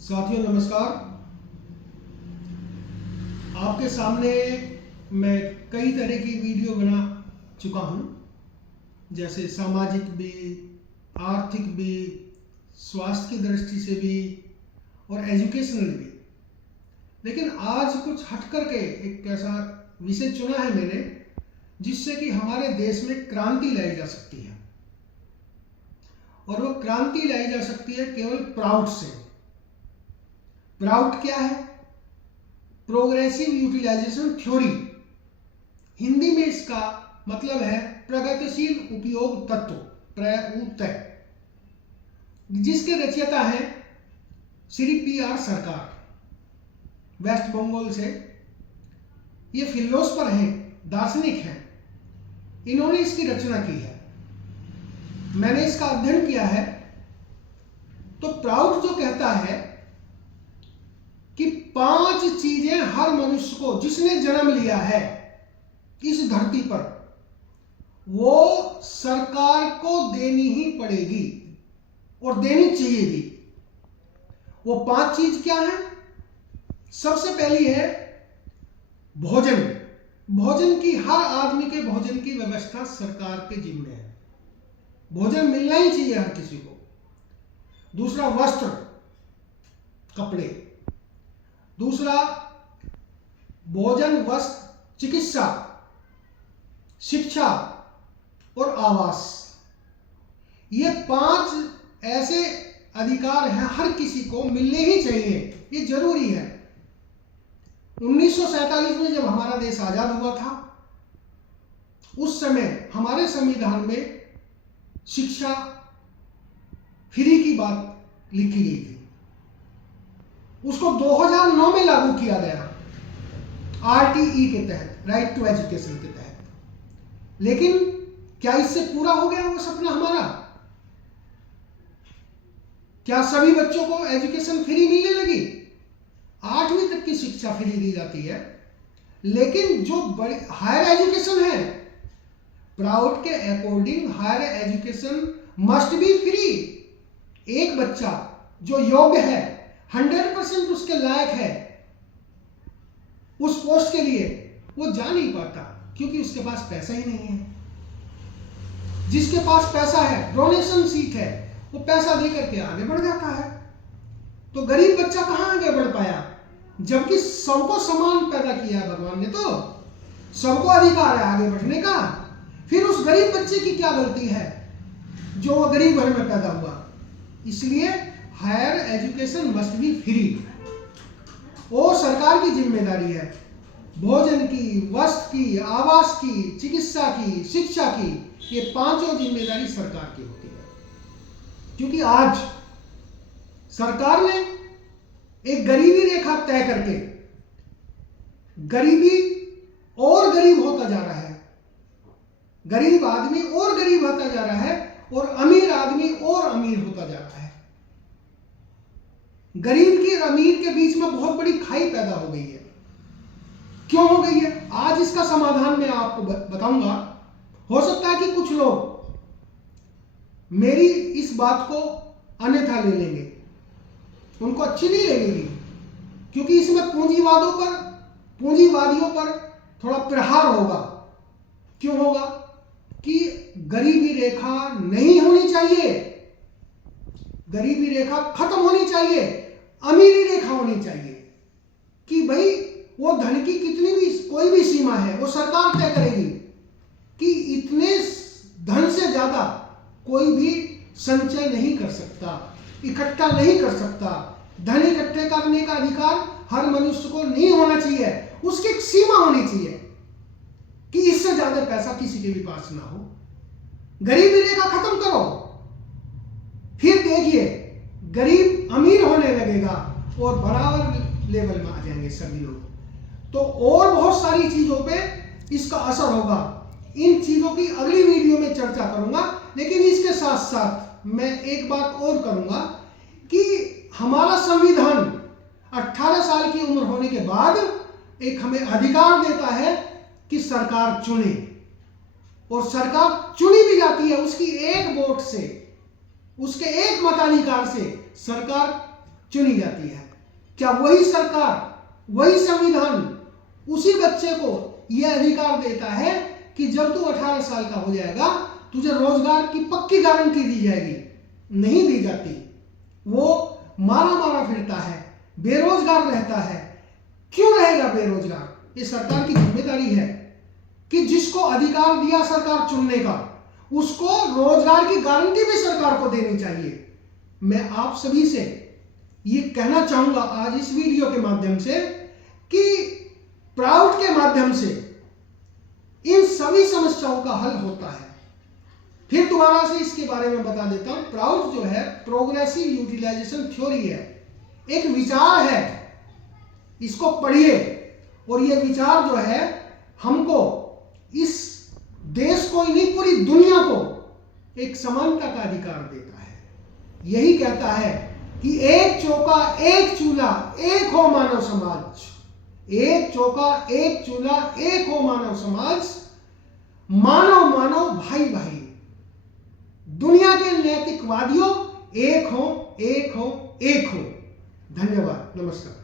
साथियों नमस्कार। आपके सामने मैं कई तरह की वीडियो बना चुका हूं, जैसे सामाजिक भी, आर्थिक भी, स्वास्थ्य की दृष्टि से भी और एजुकेशनल भी। लेकिन आज कुछ हट करके एक ऐसा विषय चुना है मैंने जिससे कि हमारे देश में क्रांति लाई जा सकती है, और वो क्रांति लाई जा सकती है केवल प्राउड से। प्राउड क्या है? Progressive utilisation theory. हिंदी में इसका मतलब है प्रगतिशील उपयोग तत्व, प्रउतय, जिसके रचयिता हैं श्री PR सरकार, वेस्ट बंगाल से। ये फिलोसफर हैं, दार्शनिक हैं। इन्होंने इसकी रचना की है। मैंने इसका अध्ययन किया है। तो प्राउड जो कहता है कि 5 चीजें हर मनुष्य को, जिसने जन्म लिया है इस धरती पर, वो सरकार को देनी ही पड़ेगी और देनी चाहिए भी। वो 5 चीज क्या है? सबसे पहली है भोजन। भोजन की, हर आदमी के भोजन की व्यवस्था सरकार के जिम्मे है। भोजन मिलना ही चाहिए हर किसी को। दूसरा वस्त्र, कपड़े। दूसरा भोजन, वस्त्र, चिकित्सा, शिक्षा और आवास। ये 5 ऐसे अधिकार हैं, हर किसी को मिलने ही चाहिए, ये जरूरी है। 1947 में जब हमारा देश आजाद हुआ था, उस समय हमारे संविधान में शिक्षा फ्री की बात लिखी गई थी। उसको 2009 में लागू किया गया, RTE के तहत, राइट टू एजुकेशन के तहत। लेकिन क्या इससे पूरा हो गया वो सपना हमारा? क्या सभी बच्चों को एजुकेशन फ्री मिलने लगी? 8वीं तक की शिक्षा फ्री दी जाती है, लेकिन जो बड़ी हायर एजुकेशन है, प्राउड के according higher education must be free. एक बच्चा जो योग्य है, 100% उसके लायक है उस पोस्ट के लिए, वो जा नहीं पाता क्योंकि उसके पास पैसा ही नहीं है। जिसके पास पैसा है, डोनेशन सीट है, वो पैसा दे करके आगे बढ़ जाता है। तो गरीब बच्चा कहां आगे बढ़ पाया? जबकि सबको समान पैदा किया है भगवान ने, तो सबको अधिकार है आगे बढ़ने का। फिर उस गरीब बच्चे की क्या गलती है जो वो गरीब घर में पैदा हुआ? इसलिए higher education must be free. वो सरकार की जिम्मेदारी है। भोजन की, वस्त्र की, आवास की, चिकित्सा की, शिक्षा की, ये 5 जिम्मेदारी सरकार की होती है। क्योंकि आज सरकार ने एक गरीबी रेखा तय करके गरीबी और गरीब होता जा रहा है, गरीब आदमी और गरीब होता जा रहा है, और अमीर आदमी और अमीर होता जा रहा है। गरीब की और अमीर के बीच में बहुत बड़ी खाई पैदा हो गई है। क्यों हो गई है? आज इसका समाधान मैं आपको बताऊंगा। हो सकता है कि कुछ लोग मेरी इस बात को अन्यथा ले लेंगे, उनको अच्छी नहीं लगेगी, क्योंकि इसमें पूंजीवादियों पर थोड़ा प्रहार होगा। क्यों होगा? कि गरीबी रेखा नहीं होनी चाहिए, गरीबी रेखा खत्म होनी चाहिए, अमीरी रेखा होनी चाहिए। कि भाई वो धन की कितनी भी, कोई भी सीमा है, वो सरकार तय करेगी कि इतने धन से ज्यादा कोई भी संचय नहीं कर सकता, इकट्ठा नहीं कर सकता। धन इकट्ठे करने का अधिकार हर मनुष्य को नहीं होना चाहिए, उसकी एक सीमा होनी चाहिए कि इससे ज्यादा पैसा किसी के भी पास ना हो। गरीबी रेखा खत्म करो, फिर देखिए गरीब अमीर होने लगेगा और बराबर लेवल में आ जाएंगे सभी लोग। तो और बहुत सारी चीजों पे इसका असर होगा। इन चीजों की अगली वीडियो में चर्चा करूंगा। लेकिन इसके साथ साथ मैं एक बात और करूंगा कि हमारा संविधान 18 साल की उम्र होने के बाद एक हमें अधिकार देता है कि सरकार चुने, और सरकार चुनी भी जाती है उसकी एक वोट से, उसके एक मताधिकार से सरकार चुनी जाती है। क्या वही सरकार, वही संविधान उसी बच्चे को यह अधिकार देता है कि जब तू 18 साल का हो जाएगा तुझे रोजगार की पक्की गारंटी दी जाएगी? नहीं दी जाती। वो मारा मारा फिरता है, बेरोजगार रहता है। क्यों रहेगा बेरोजगार? ये सरकार की जिम्मेदारी है कि जिसको अधिकार दिया सरकार चुनने का, उसको रोजगार की गारंटी भी सरकार को देनी चाहिए। मैं आप सभी से ये कहना चाहूंगा आज इस वीडियो के माध्यम से कि प्राउड के माध्यम से इन सभी समस्याओं का हल होता है। फिर दोबारा से इसके बारे में बता देता हूं। प्राउड जो है प्रोग्रेसिव यूटिलाइजेशन थ्योरी है, एक विचार है। इसको पढ़िए और ये विचार जो है हमको इस देश को ही नहीं पूरी दुनिया को एक समानता का अधिकार देता है। यही कहता है कि एक चौका एक चूल्हा एक हो मानव समाज। एक चौका एक चूल्हा एक हो मानव समाज। मानव मानव भाई भाई। दुनिया के नैतिकवादियों एक हो एक हो एक हो। धन्यवाद, नमस्कार।